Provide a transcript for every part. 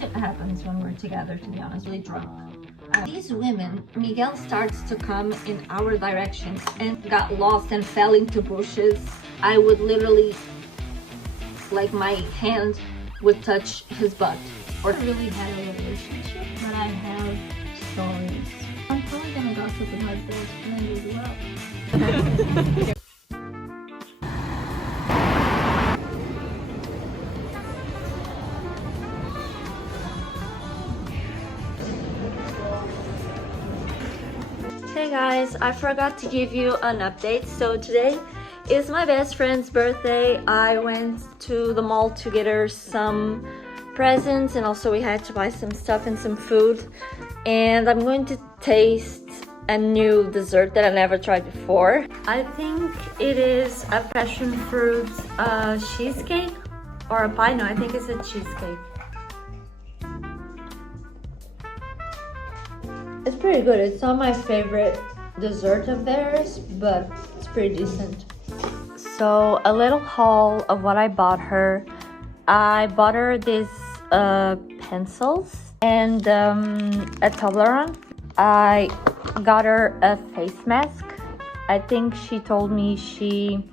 shit happens when we're together, to be honest, really drunk. These women, Miguel starts to come in our direction and got lost and fell into bushes. I would literally, like my hand would touch his butt. Or really had a relationship, but I have stories. I'm probably gonna gossip about those friends as well. Hey guys, I forgot to give you an update. So today is my best friend's birthday. I went to the mall to get her some presents, and also we had to buy some stuff and some food. And I'm going to taste a new dessert that I never tried before. I think it is a passion fruit cheesecake or a pie. No, I think it's a cheesecake. It's pretty good. It's not my favorite dessert of theirs, but it's pretty decent. So a little haul of what I bought her. I bought her these pencils and a Toblerone. I got her a face mask. I think she told me she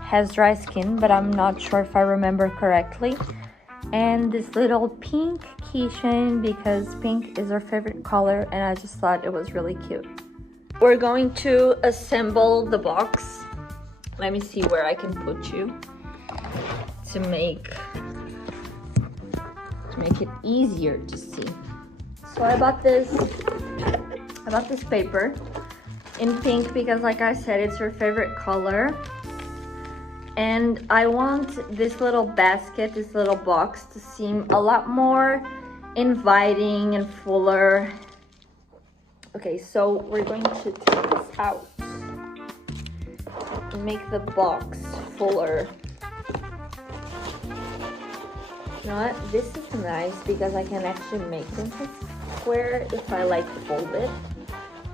has dry skin, but I'm not sure if I remember correctly. And this little pink keychain because pink is her favorite color, and I just thought it was really cute. We're going to assemble the box. Let me see where I can put you to make it easier to see. So I bought this paper in pink because, like I said, it's her favorite color. And I want this little basket, this little box to seem a lot more inviting and fuller. Okay, so we're going to take this out and make the box fuller. You know what? This is nice because I can actually make this square if I like fold it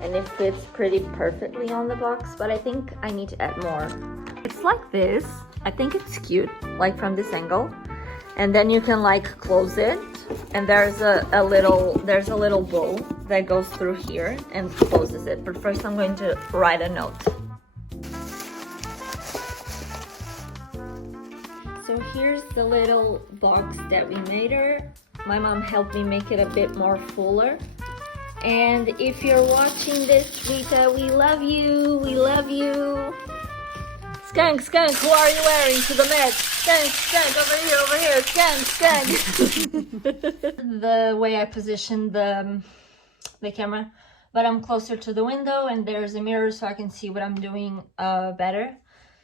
and it fits pretty perfectly on the box, but I think I need to add more. It's like this. I think it's cute, like from this angle. And then you can like close it, and there's a little bow that goes through here and closes it. But first I'm going to write a note. So here's the little box that we made her. My mom helped me make it a bit more fuller. And if you're watching this, Rita, we love you. We love you. Skunk, skunk, who are you wearing to the mat? Skunk, skunk, over here, skunk, skunk. The way I positioned the camera, but I'm closer to the window and there's a mirror so I can see what I'm doing better.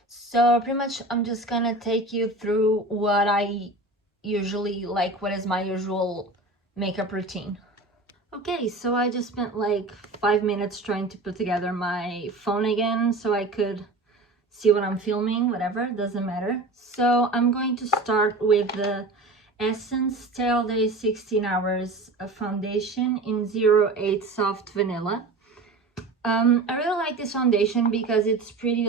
So pretty much I'm just gonna take you through what I usually like, what is my usual makeup routine. Okay, so I just spent like 5 minutes trying to put together my phone again so I could see what I'm filming, whatever, doesn't matter. So I'm going to start with the Essence Style Day 16 Hours Foundation in 08 Soft Vanilla. I really like this foundation because it's pretty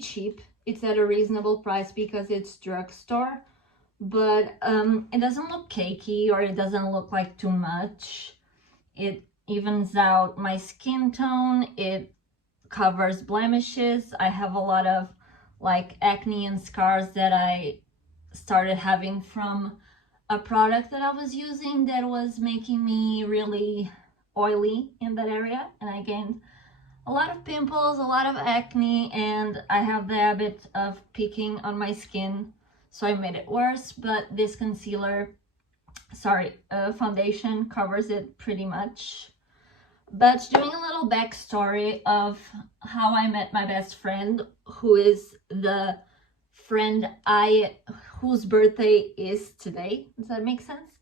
cheap. It's at a reasonable price because it's drugstore, but it doesn't look cakey or it doesn't look like too much. It evens out my skin tone. It covers blemishes. I have a lot of like acne and scars that I started having from a product that I was using that was making me really oily in that area, and I gained a lot of pimples, a lot of acne, and I have the habit of picking on my skin, so I made it worse. But this foundation covers it pretty much. But doing a little backstory of how I met my best friend, who is the friend whose birthday is today. Does that make sense?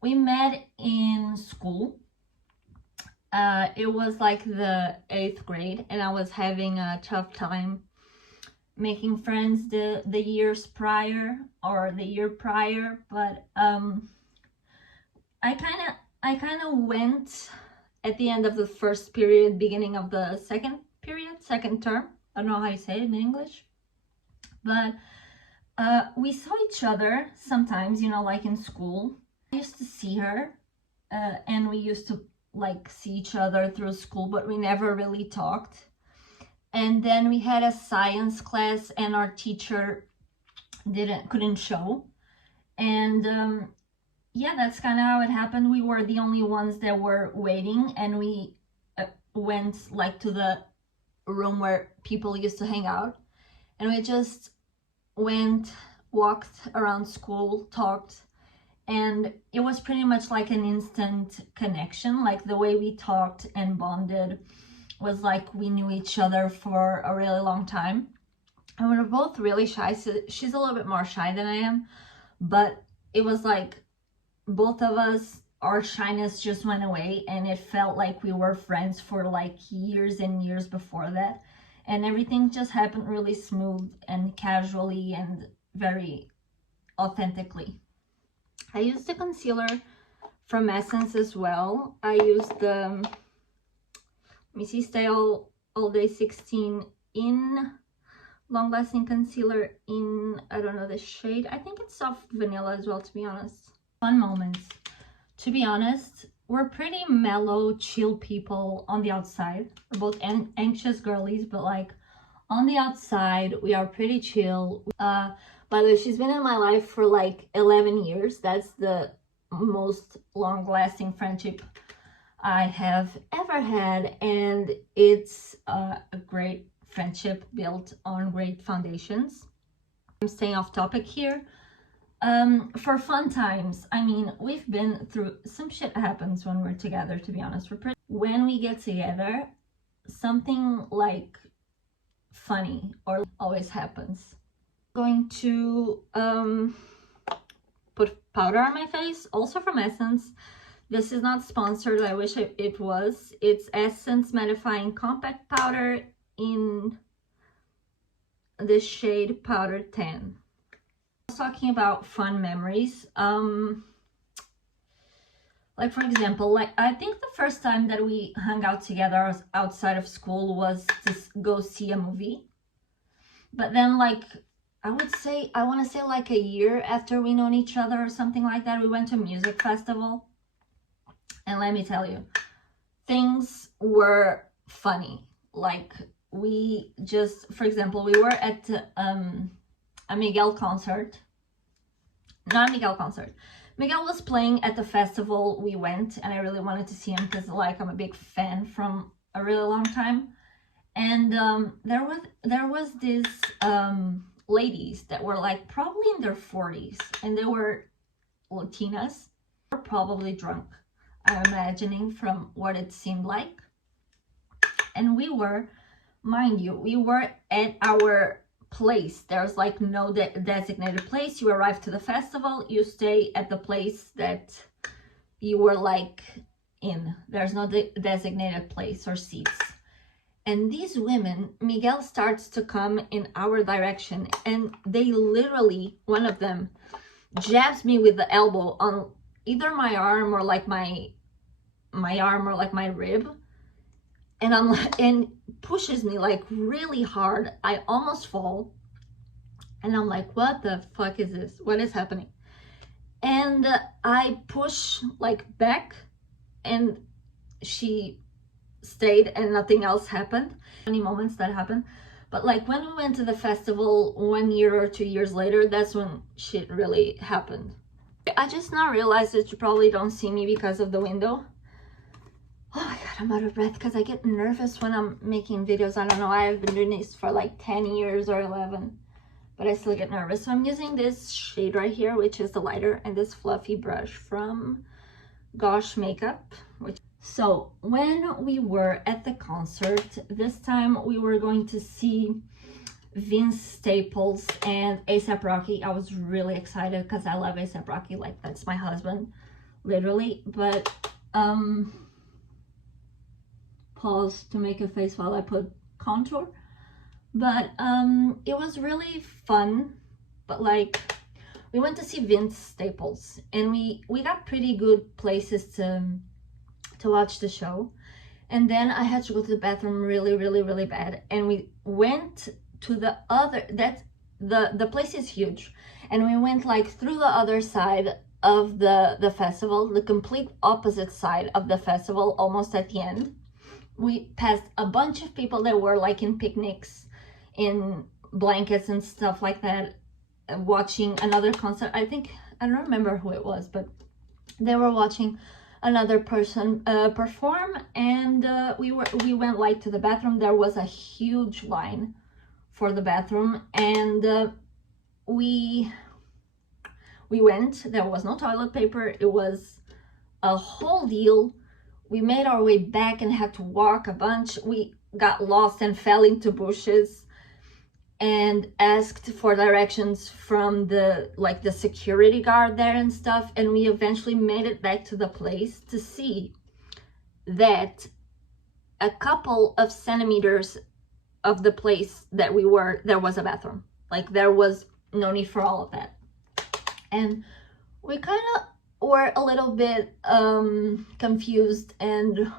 We met in school. It was like the 8th grade, and I was having a tough time making friends the years prior or the year prior, but I kind of went at the end of the first period, beginning of the second term. I don't know how you say it in English, but We saw each other sometimes, you know, like in school. I used to see her, and we used to like see each other through school, but we never really talked. And then we had a science class, and our teacher couldn't show. And yeah, that's kind of how it happened. We were the only ones that were waiting, and we went like to the room where people used to hang out, and we just went, walked around school, talked, and it was pretty much like an instant connection. Like the way we talked and bonded was like we knew each other for a really long time. And we were both really shy. So she's a little bit more shy than I am, but it was like both of us, our shyness just went away, and it felt like we were friends for like years and years before that. And everything just happened really smooth and casually and very authentically. I used the concealer from Essence as well. I used the, let me see, Stay All Day 16 in long lasting concealer in, I don't know the shade. I think it's soft vanilla as well, to be honest. Fun moments. To be honest, we're pretty mellow, chill people on the outside. We're both anxious girlies, but like on the outside, we are pretty chill. By the way, she's been in my life for like 11 years. That's the most long-lasting friendship I have ever had, and it's a great friendship built on great foundations. I'm staying off topic here. For fun times, I mean, we've been through some shit happens when we're together, to be honest. When we get together, something like funny or always happens. Going to put powder on my face, also from Essence. This is not sponsored, I wish it was. It's Essence Mattifying Compact Powder in the shade Powder 10. Talking about fun memories, like for example, like I think the first time that we hung out together outside of school was to go see a movie. But then like I want to say like a year after we known each other or something like that, we went to a music festival. And let me tell you, things were funny. Like we just, for example, we were at a Miguel concert. Not a Miguel concert. Miguel was playing at the festival we went, and I really wanted to see him because like I'm a big fan from a really long time. And there was these ladies that were like probably in their 40s, and they were Latinas. They were probably drunk, I'm imagining from what it seemed like. And we were, mind you, we were at our place. There's like no designated place. You arrive to the festival, you stay at the place that you were like in. There's no designated place or seats. And these women, Miguel starts to come in our direction, and they literally, one of them jabs me with the elbow on either my arm or like my arm or like my rib, and pushes me like really hard. I almost fall, and I'm like, what the fuck is this? What is happening? And I push like back, and she stayed, and nothing else happened. Many moments that happened, but like when we went to the festival 1 year or 2 years later, that's when shit really happened. I just now realized that you probably don't see me because of the window. Oh my god, I'm out of breath because I get nervous when I'm making videos. I don't know, I have been doing this for like 10 years or 11, but I still get nervous. So I'm using this shade right here, which is the lighter, and this fluffy brush from Gosh Makeup. So when we were at the concert, this time we were going to see Vince Staples and A$AP Rocky. I was really excited because I love A$AP Rocky, like that's my husband, literally. But pause to make a face while I put contour. But it was really fun. But like we went to see Vince Staples, and we got pretty good places to watch the show. And then I had to go to the bathroom really bad, and we went to the other, the place is huge, and we went like through the other side of the festival, the complete opposite side of the festival, almost at the end. We passed a bunch of people that were like in picnics, in blankets and stuff like that, watching another concert. I don't remember who it was, but they were watching another person perform, and we went like to the bathroom. There was a huge line for the bathroom, and we went. There was no toilet paper. It was a whole deal. We made our way back and had to walk a bunch. We got lost and fell into bushes and asked for directions from the security guard there and stuff, and we eventually made it back to the place to see that a couple of centimeters of the place that we were, there was a bathroom. Like, there was no need for all of that. And we kind of were a little bit confused and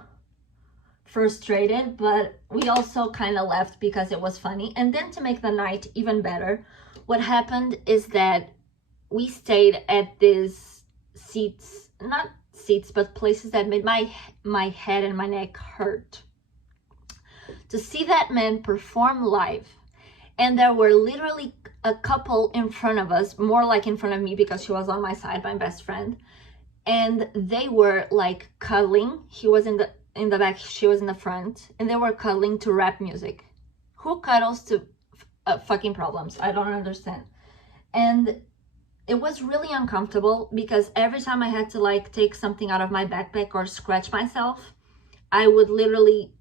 frustrated, but we also kind of left because it was funny. And then to make the night even better, what happened is that we stayed at these seats, not seats, but places that made my head and my neck hurt, to see that man perform live. And there were literally a couple in front of us, more like in front of me because she was on my side, my best friend, and they were like cuddling. He was in the back, she was in the front, and they were cuddling to rap music. Who cuddles to fucking problems? I don't understand. And it was really uncomfortable because every time I had to like take something out of my backpack or scratch myself, I would literally,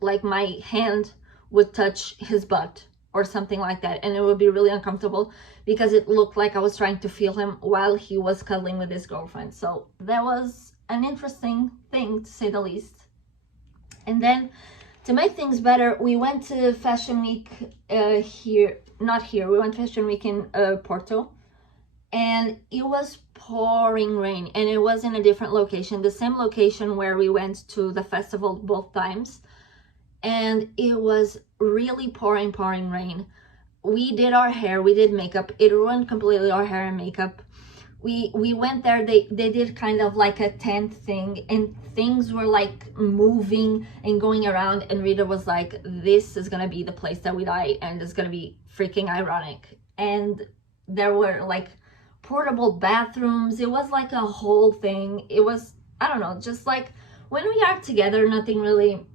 like, my hand would touch his butt or something like that, and it would be really uncomfortable because it looked like I was trying to feel him while he was cuddling with his girlfriend. So that was an interesting thing, to say the least. And then to make things better, we went to Fashion Week we went to Fashion Week in Porto, and it was pouring rain, and it was in a different location, the same location where we went to the festival both times, and it was really pouring rain. We did our hair, we did makeup, it ruined completely our hair and makeup. We went there, they did kind of like a tent thing, and things were like moving and going around, and Rita was like, this is gonna be the place that we die, and it's gonna be freaking ironic. And there were like portable bathrooms. It was like a whole thing. It was, I don't know, just like when we are together, nothing really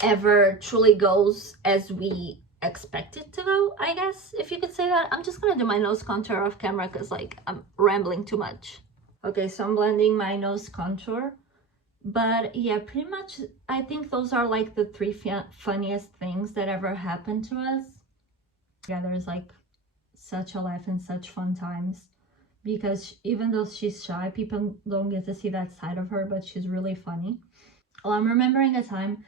ever truly goes as we expect it to go, I guess, if you could say that. I'm just gonna do my nose contour off camera because like I'm rambling too much. Okay, so I'm blending my nose contour, but yeah, pretty much I think those are like the three funniest things that ever happened to us. Yeah, there's like such a laugh and such fun times, because even though she's shy, people don't get to see that side of her, but she's really funny. Well, I'm remembering a time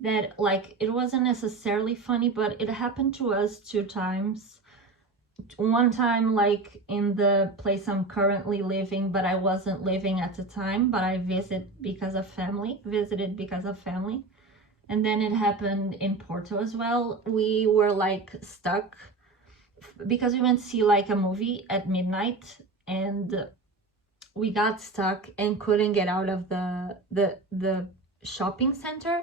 that like it wasn't necessarily funny, but it happened to us 2 times. One time like in the place I'm currently living, but I wasn't living at the time, but I visited because of family. And then it happened in Porto as well. We were like stuck because we went to see like a movie at midnight, and we got stuck and couldn't get out of the shopping center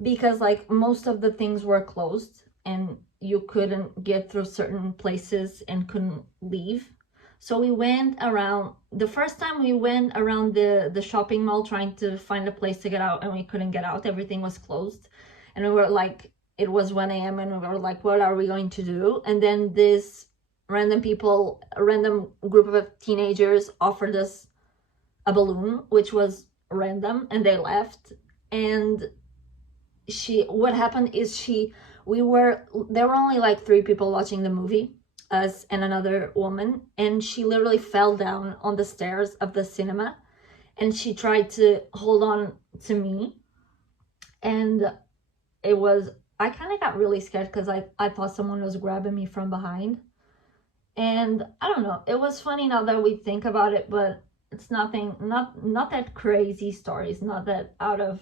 because like most of the things were closed and you couldn't get through certain places and couldn't leave. So we went around, the first time we went around the shopping mall trying to find a place to get out, and we couldn't get out. Everything was closed, and we were like, it was 1 a.m. and we were like, what are we going to do? And then this random group of teenagers offered us a balloon, which was random, and they left. And what happened is there were only like 3 people watching the movie, us and another woman, and she literally fell down on the stairs of the cinema, and she tried to hold on to me, and I kind of got really scared because I thought someone was grabbing me from behind. And I don't know, it was funny now that we think about it, but it's not that crazy stories, not that out of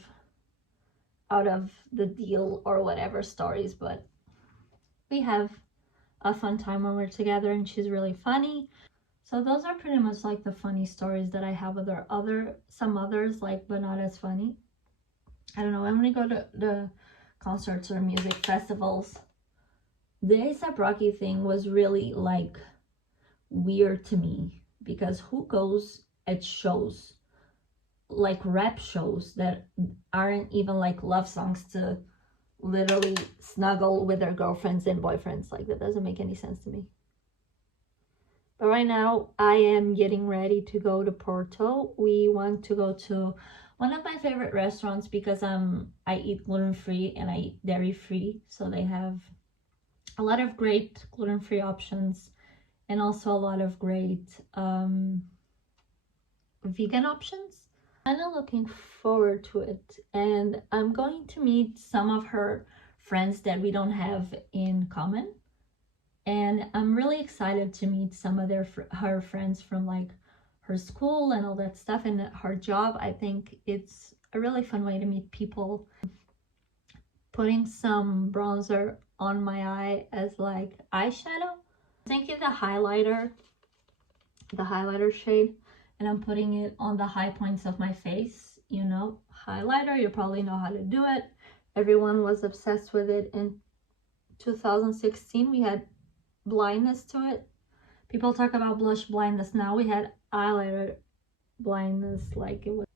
the deal or whatever stories, but we have a fun time when we're together, and she's really funny. So those are pretty much like the funny stories that I have with her. Some others, like, but not as funny. I don't know, when we go to the concerts or music festivals, the A$AP Rocky thing was really like weird to me, because who goes at shows, like rap shows, that aren't even like love songs, to literally snuggle with their girlfriends and boyfriends? Like, that doesn't make any sense to me. But right now I am getting ready to go to Porto. We want to go to one of my favorite restaurants, because I eat gluten-free and I eat dairy-free, so they have a lot of great gluten-free options, and also a lot of great vegan options. I'm kind of looking forward to it, and I'm going to meet some of her friends that we don't have in common, and I'm really excited to meet some of her friends from like her school and all that stuff, and her job. I think it's a really fun way to meet people. Putting some bronzer on my eye as like eyeshadow. I'm taking the highlighter shade, and I'm putting it on the high points of my face. You know, highlighter, you probably know how to do it. Everyone was obsessed with it in 2016. We had blindness to it. People talk about blush blindness now. We had eyeliner blindness. Like, it was.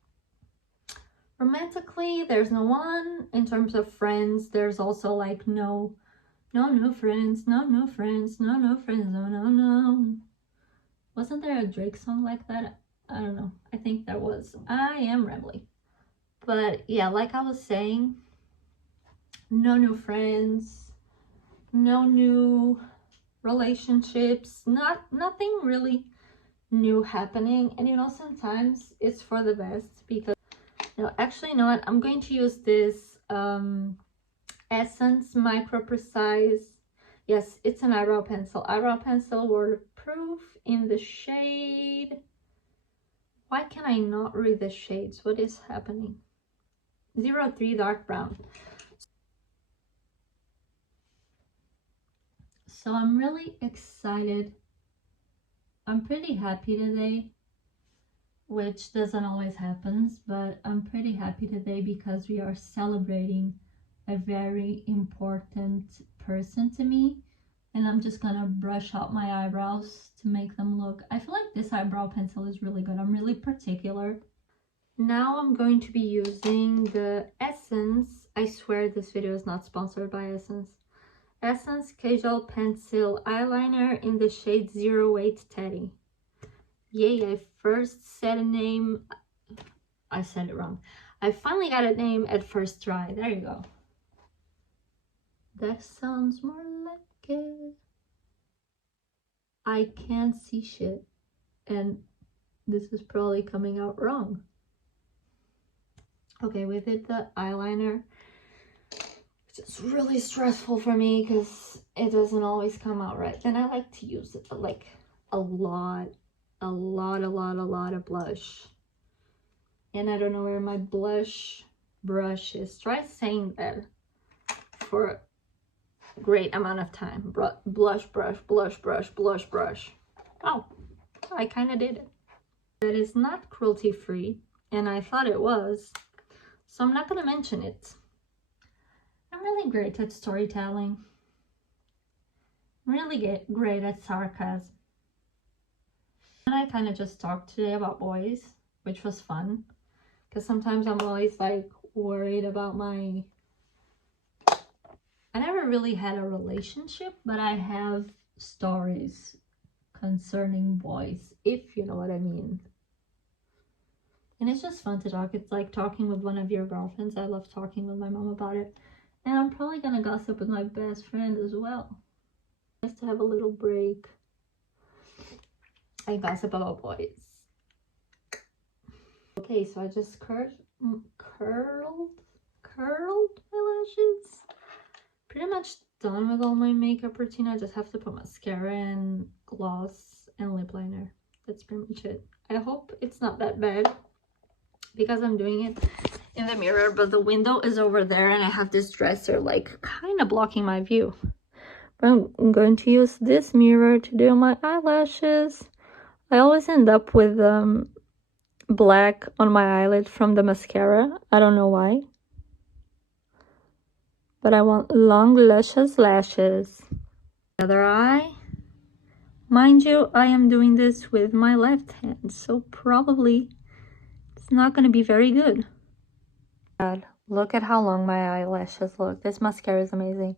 Romantically, there's no one. In terms of friends, there's also like no new friends, no new friends, no friends, no. Wasn't there a Drake song like that? I don't know. I think there was. I am rambling. But yeah, like I was saying, no new friends, no new relationships, nothing really new happening. And you know, sometimes it's for the best, because no, actually, you know what? I'm going to use this Essence Micro Precise. Yes, it's an eyebrow pencil. Eyebrow pencil, waterproof, in the shade. Why can I not read the shades? What is happening? 03 Dark Brown. So I'm really excited. I'm pretty happy today, which doesn't always happen, but I'm pretty happy today because we are celebrating a very important person to me, and I'm just gonna brush out my eyebrows to make them look. I feel like this eyebrow pencil is really good. I'm really particular. Now I'm going to be using the Essence. I swear this video is not sponsored by Essence. Essence Casual Pencil Eyeliner in the shade 08 Teddy. Yay, I first said a name. I said it wrong. I finally got a name at first try. There you go. That sounds more like it. I can't see shit, and this is probably coming out wrong. Okay, we did the eyeliner. It's really stressful for me because it doesn't always come out right. Then I like to use it like a lot of blush. And I don't know where my blush brush is. Try saying that for a great amount of time. Blush brush, blush brush, blush brush. Oh, I kind of did it. That is not cruelty free, and I thought it was, so I'm not going to mention it. I'm really great at storytelling. I'm really great at sarcasm. And I kind of just talked today about boys, which was fun, because sometimes I'm always like worried about I never really had a relationship, but I have stories concerning boys, if you know what I mean. And it's just fun to talk. It's like talking with one of your girlfriends. I love talking with my mom about it. And I'm probably gonna gossip with my best friend as well. Nice to have a little break. I gossip about boys. Okay, so I just curled my lashes. Pretty much done with all my makeup routine. I just have to put mascara and gloss and lip liner. That's pretty much it. I hope it's not that bad, because I'm doing it in the mirror, but the window is over there and I have this dresser like kind of blocking my view. I'm going to use this mirror to do my eyelashes. I always end up with black on my eyelid from the mascara. I don't know why. But I want long, luscious lashes. Other eye. Mind you, I am doing this with my left hand, so probably it's not going to be very good. God, look at how long my eyelashes look. This mascara is amazing.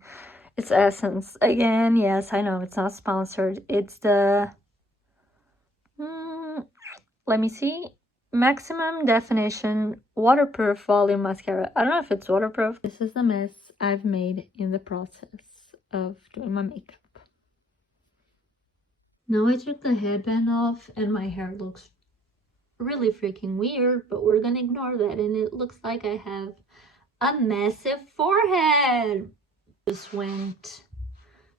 It's Essence. Again, yes, I know it's not sponsored. It's the... let me see. Maximum Definition Waterproof Volume Mascara. I don't know if it's waterproof. This is the mess I've made in the process of doing my makeup. Now I took the headband off and my hair looks really freaking weird, but we're gonna ignore that, and it looks like I have a massive forehead. Just went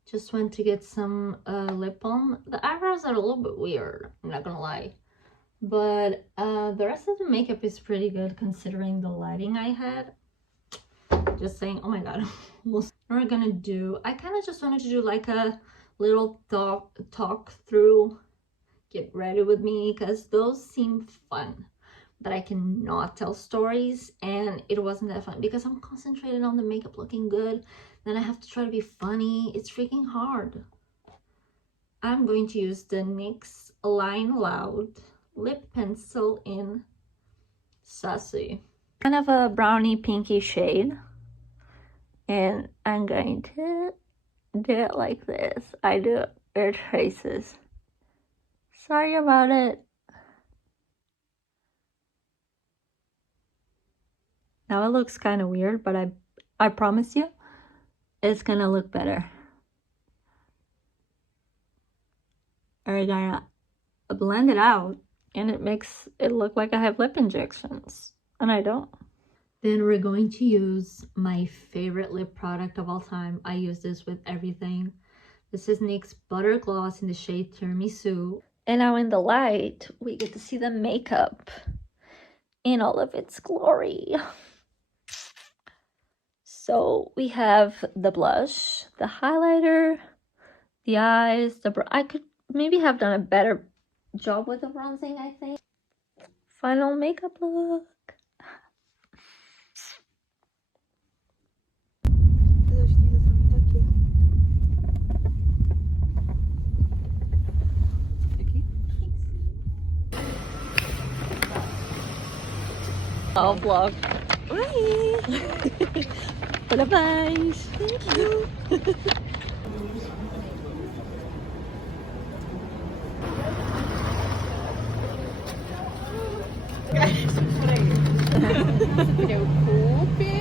to get some lip balm. The eyebrows are a little bit weird, I'm not gonna lie, but the rest of the makeup is pretty good considering the lighting I had. Just saying. Oh my god. What we're gonna do, I kind of just wanted to do like a little talk through, get ready with me, because those seem fun, but I cannot tell stories, and it wasn't that fun because I'm concentrated on the makeup looking good. Then I have to try to be funny. It's freaking hard. I'm going to use the NYX Line Loud lip pencil in Sassy, kind of a brownie pinky shade, and I'm going to do it like this. I do weird faces. Sorry about it. Now it looks kind of weird, but I promise you, it's gonna look better. We're gonna blend it out, and it makes it look like I have lip injections, and I don't. Then we're going to use my favorite lip product of all time. I use this with everything. This is NYX Butter Gloss in the shade Tiramisu. And now in the light, we get to see the makeup in all of its glory. So we have the blush, the highlighter, the eyes, I could maybe have done a better job with the bronzing, I think. Final makeup look. I'll vlog. Oi! Parabéns! Thank you! Não se preocupe.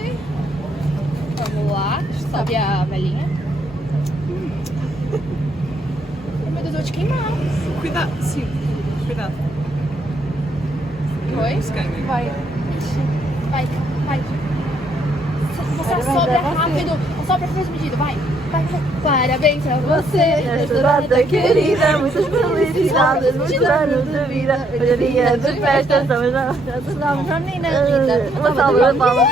Vamos lá. Sobe a velhinha. Oh, meu Deus, eu vou te queimar. Cuidado, sim. Cuidado. Oi? Vai. Vai, vai. Você sobra rápido. Sobra fez medida, vai. Vai, vai. Parabéns pra você, nessa data querida. Muitas felicidades, muitos anos de vida. Hoje é dia de festa, estamos na menina linda. Uma salva de palmas.